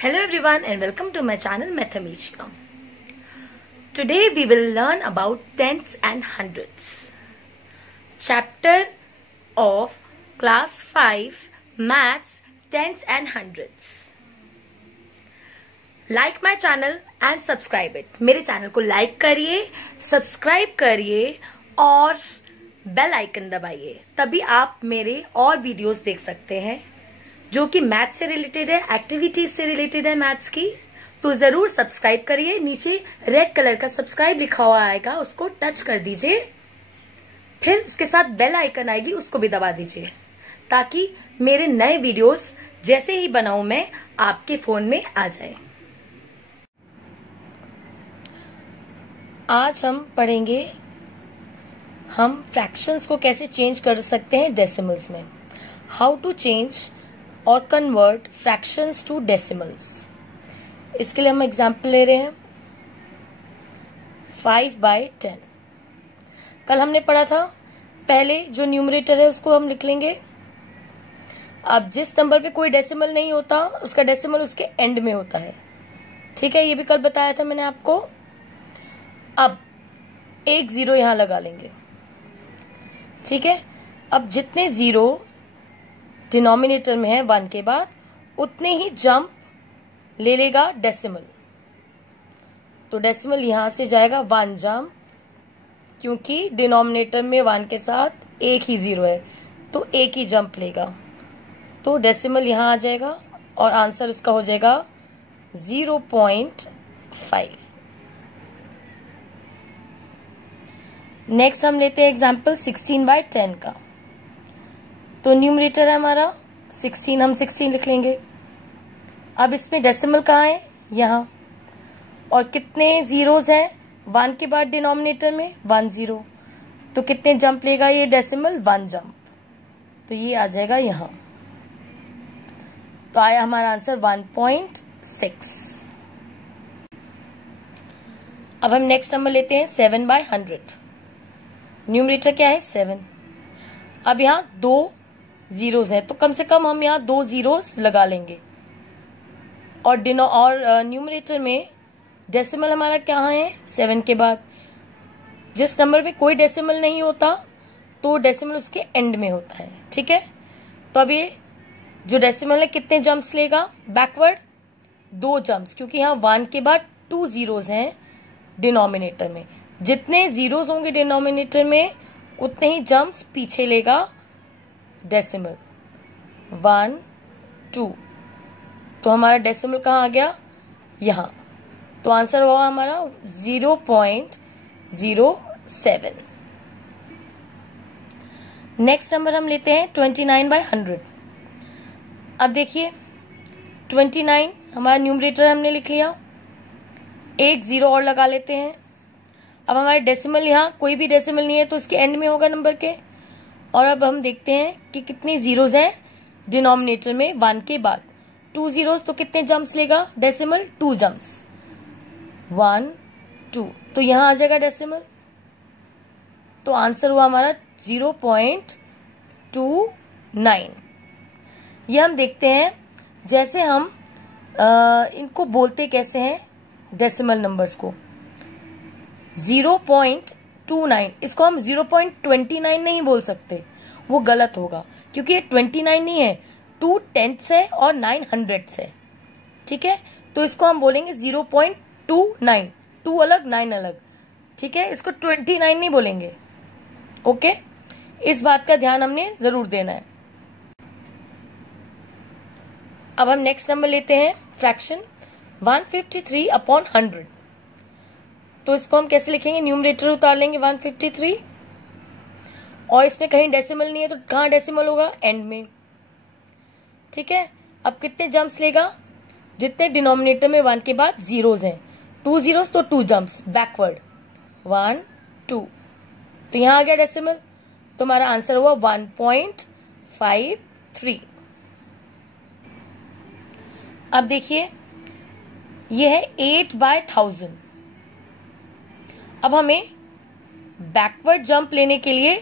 Hello everyone and welcome to my channel Mathemishka. Today we will learn about tenths and hundredths. Chapter of class 5 maths, tenths and hundredths. Like my channel and subscribe it. मेरे channel को like करिए, subscribe करिए और bell icon दबाइए, तभी आप मेरे और वीडियोस देख सकते हैं जो कि मैथ्स से रिलेटेड है, एक्टिविटीज से रिलेटेड है मैथ्स की। तो जरूर सब्सक्राइब करिए। नीचे रेड कलर का सब्सक्राइब लिखा हुआ आएगा, उसको टच कर दीजिए, फिर उसके साथ बेल आइकन आएगी, उसको भी दबा दीजिए, ताकि मेरे नए वीडियोस जैसे ही बनाऊं मैं आपके फोन में आ जाए। आज हम पढ़ेंगे हम फ्रैक्शंस को कैसे चेंज कर सकते हैं डेसिमल्स में। हाउ टू चेंज और कन्वर्ट फ्रैक्शंस टू डेसिमल्स। इसके लिए हम एग्जाम्पल ले रहे हैं 5/10। कल हमने पढ़ा था, पहले जो न्यूमरेटर है उसको हम लिख लेंगे। अब जिस नंबर पे कोई डेसिमल नहीं होता उसका डेसिमल उसके एंड में होता है, ठीक है, ये भी कल बताया था मैंने आपको। अब एक जीरो यहां लगा लेंगे, ठीक है। अब जितने जीरो डिनोमिनेटर में है 1 के बाद, उतने ही जंप ले लेगा डेसिमल। तो डेसिमल यहां से जाएगा 1 जंप, क्योंकि डिनोमिनेटर में 1 के साथ एक ही जीरो है, तो एक ही जंप लेगा। तो डेसिमल यहां आ जाएगा और आंसर उसका हो जाएगा 0.5। नेक्स्ट हम लेते हैं एग्जाम्पल 16/10 का। तो न्यूमरेटर है हमारा 16, हम 16 लिख लेंगे। अब इसमें डेसिमल कहाँ है? यहाँ। और कितने जीरोस हैं 1 के बाद डिनोमिनेटर में? 1 0। तो कितने जंप लेगा ये डेसिमल? 1 जंप। तो ये आ जाएगा यहाँ। तो आया हमारा आंसर 1.6। अब हम नेक्स्ट नंबर लेते हैं 7/100। न्यूमरेटर क्या है? 7। अब यहाँ 2 जीरोस हैं, तो कम से कम हम यहाँ 2 जीरोस लगा लेंगे। और न्यूमरेटर में डेसिमल हमारा क्या है? 7 के बाद। जिस नंबर में कोई डेसिमल नहीं होता तो डेसिमल उसके एंड में होता है, ठीक है। तो अब ये जो डेसिमल है कितने जंप्स लेगा बैकवर्ड? 2 जंप्स, क्योंकि यहाँ 1 के बाद 2 जीरोस हैं डिनोमिनेटर में। जितने जीरोस होंगे डिनोमिनेटर में उतने ही जंप्स पीछे लेगा डेसिमल। 1 2। तो हमारा डेसिमल कहाँ आ गया? यहाँ। तो आंसर हुआ हमारा 0.07। नेक्स्ट नंबर हम लेते हैं 29/100। अब देखिए 29 हमारा न्यूमरेटर हमने लिख लिया, एक जीरो और लगा लेते हैं। अब हमारे डेसिमल यहाँ कोई भी डेसिमल नहीं है, तो इसके एंड में होगा नंबर के। और अब हम देखते हैं कि कितने जीरोस हैं डिनोमिनेटर में 1 के बाद। 2 जीरोस, तो कितने जंप्स लेगा डेसिमल? 2 जंप्स। 1 2। तो यहाँ आ जाएगा डेसिमल। तो आंसर हुआ हमारा 0.29। ये हम देखते हैं जैसे हम इनको बोलते कैसे हैं डेसिमल नंबर्स को। 0.29, इसको हम 0.29 नहीं बोल सकते, वो गलत होगा, क्योंकि ये 29 नहीं है, 2 tenths है और 9 hundredths है, ठीक है। तो इसको हम बोलेंगे 0.29, 2 अलग 9 अलग, ठीक है। इसको 29 नहीं बोलेंगे, ओके। इस बात का ध्यान हमने जरूर देना है। अब हम नेक्स्ट नंबर लेते हैं फ्रैक्शन 153/100। तो इसको हम कैसे लिखेंगे? न्यूमरेटर उतार लेंगे 153, और इसमें कहीं डेसिमल नहीं है, तो कहाँ डेसिमल होगा? एंड में, ठीक है। अब कितने जंप्स लेगा? जितने डिनोमिनेटर में 1 के बाद जीरोस हैं, 2 जीरोस, तो 2 जंप्स बैकवर्ड। 1 2। तो यहाँ आ गया डेसिमल, तो हमारा आंसर हुआ 1.53। अब देखिए ये है 8/1000। अब हमें बैकवर्ड जंप लेने के लिए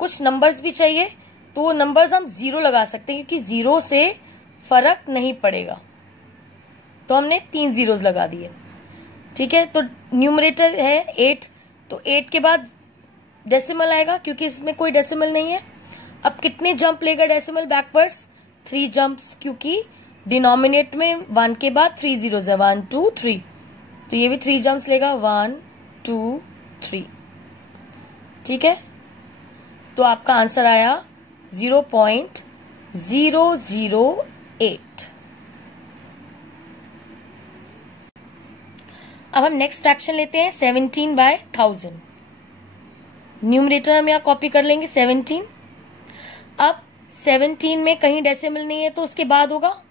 कुछ नंबर्स भी चाहिए, तो वो नंबर्स हम 0 लगा सकते हैं, क्योंकि 0 से फर्क नहीं पड़ेगा। तो हमने 3 जीरोस लगा दिए। ठीक है, तो न्यूमरेटर है 8, तो 8 के बाद डेसिमल आएगा क्योंकि इसमें कोई डेसिमल नहीं है। अब कितने जंप लेगा डेसिमल बैकवर्ड्स? 3 जंप्स, क्योंकि डिनोमिनेट में 1 के बाद 3 जीरोस है, 1 2 3, तो ये भी 3 जंप्स लेगा, 1 2 3। ठीक है, तो आपका आंसर आया 0.008। अब हम नेक्स्ट फ्रैक्शन लेते हैं 17/1000। न्यूमरेटर हम यहाँ कॉपी कर लेंगे 17। अब 17 में कहीं डेसिमल नहीं है तो उसके बाद होगा,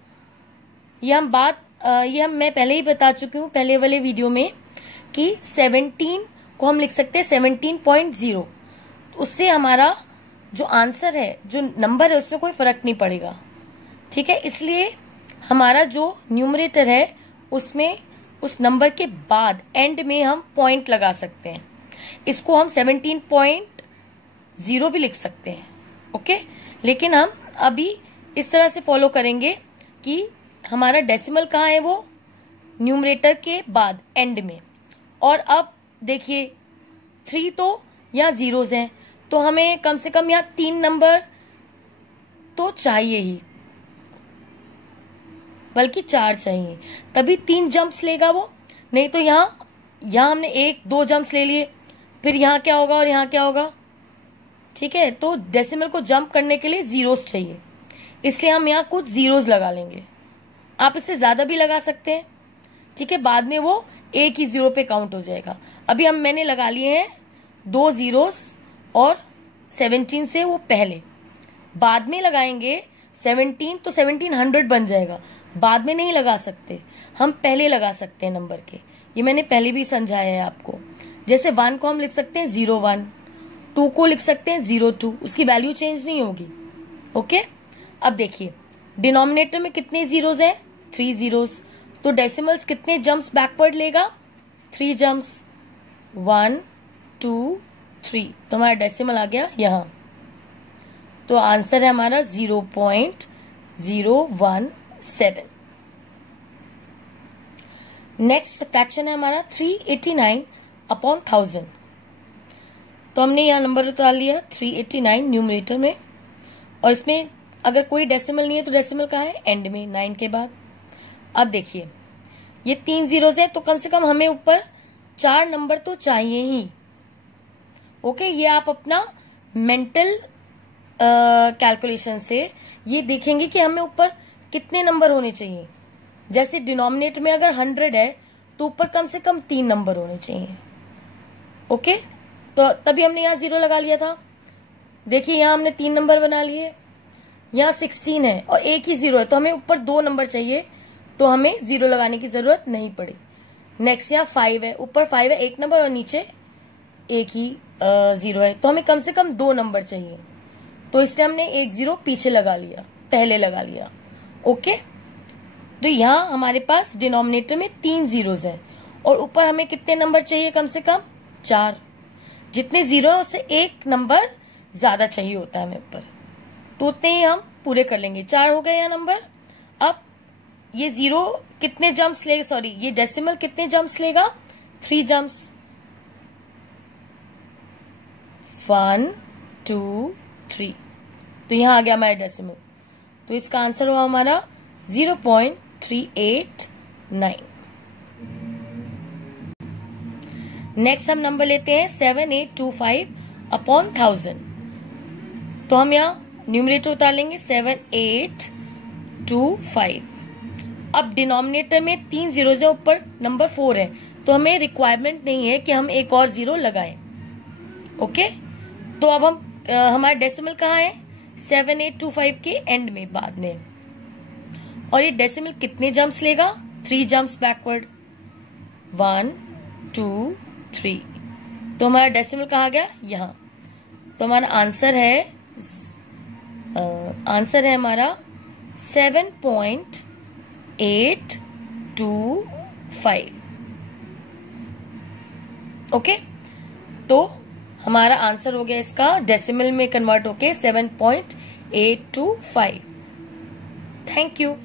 ये मैं पहले ही बता चुकी हूँ पहले वाले वीडियो में कि 17 को हम लिख सकते हैं 17.0, उससे हमारा जो आंसर है, जो नंबर है, उसमें कोई फर्क नहीं पड़ेगा। ठीक है, इसलिए हमारा जो न्यूमरेटर है उसमें उस नंबर के बाद एंड में हम पॉइंट लगा सकते हैं। इसको हम 17.0 भी लिख सकते हैं। ओके, लेकिन हम अभी इस तरह से फॉलो करेंगे कि हमारा डेसिमल कहाँ है, वो न्यूमरेटर के बाद एंड में। और अब देखिए 3 तो यहाँ जीरोस हैं, तो हमें कम से कम यहाँ 3 नंबर तो चाहिए ही, बल्कि 4 चाहिए, तभी 3 जंप्स लेगा वो। नहीं तो यहाँ हमने 1-2 जंप्स ले लिए, फिर यहाँ क्या होगा और यहाँ क्या होगा। ठीक है, तो डेसिमल को जंप करने के लिए जीरोस चाहिए, इसलिए हम यहाँ कुछ जीरोस लगा लेंगे। आप इससे ज्यादा भी लगा सकते हैं। ठीक है, बाद में वो एक ही जीरो पे काउंट हो जाएगा। अभी मैंने लगा लिए हैं 2 जीरोस और 17 से वो पहले, बाद में लगाएंगे 17 तो 1700 बन जाएगा, बाद में नहीं लगा सकते, हम पहले लगा सकते हैं नंबर के। ये मैंने पहले भी समझाया है आपको। जैसे 1 को हम लिख सकते हैं 01, 2 को लिख सकते हैं 02, उसकी वैल्यू चेंज नहीं होगी। ओके, अब देखिए डिनोमिनेटर में कितने जीरोस हैं? 3 जीरोस, तो डेसिमल्स कितने जंप्स बैकवर्ड लेगा? 3 जंप्स, 1 2 3, तो हमारा डेसिमल आ गया यहाँ। तो आंसर है हमारा 0.017। नेक्स्ट फ्रैक्शन है हमारा 389/1000। तो हमने यहाँ नंबर उतार लिया 389 न्यूमरेटर में, और इसमें अगर कोई डेसिमल नहीं है तो डेसिमल कहाँ है? एंड में, 9 के बाद। अब देखिए ये 3 जीरोस है, तो कम से कम हमें ऊपर 4 नंबर तो चाहिए ही। ओके, ये आप अपना मेंटल कैलकुलेशन से ये देखेंगे कि हमें ऊपर कितने नंबर होने चाहिए। जैसे डिनोमिनेटर में अगर 100 है तो ऊपर कम से कम 3 नंबर होने चाहिए। ओके, तो तभी हमने यहाँ 0 लगा लिया था। देखिए यहाँ हमने 3 नंबर बना लिए, यहाँ 16 है और एक ही 0 है, तो हमें ऊपर 2 नंबर चाहिए, तो हमें 0 लगाने की जरूरत नहीं पड़ी। नेक्स्ट यहाँ 5 है, ऊपर 5 है 1 नंबर और नीचे एक ही 0 है, तो हमें कम से कम 2 नंबर चाहिए, तो इसलिए हमने 1 0 पीछे लगा लिया, पहले लगा लिया। ओके, तो यहाँ हमारे पास डिनोमिनेटर में 3 जीरोस हैं और ऊपर हमें कितने नंबर चाहिए? कम से कम 4। जितने 0 है उससे 1 नंबर ज्यादा चाहिए होता है हमें ऊपर, तो उतने ही हम पूरे कर लेंगे। 4 हो गए यहाँ नंबर। अब ये 0 कितने जंप्स लेगा, सॉरी ये डेसिमल कितने जंप्स लेगा? 3 जंप्स, 1 2 3, तो यहाँ आ गया हमारा डेसिमल, तो इसका आंसर हुआ हमारा 0.389। नेक्स्ट हम नंबर लेते हैं 7825/1000। तो हम यहाँ न्यूमरेटर उतार लेंगे 7825। अब डिनोमिनेटर में 3 जीरोस है, ऊपर नंबर 4 है, तो हमें रिक्वायरमेंट नहीं है कि हम एक और 0 लगाएं। ओके, तो अब हम हमारा डेसिमल कहाँ है? 7825 के एंड में, बाद में। और ये डेसिमल कितने जंप्स लेगा? 3 जंप्स बैकवर्ड, 1 2 3, तो हमारा डेसिमल कहाँ गया? यहाँ। तो हमारा आंसर है हमारा 7.825। ओके, तो हमारा आंसर हो गया इसका डेसिमल में कन्वर्ट होके 7.825। Thank you.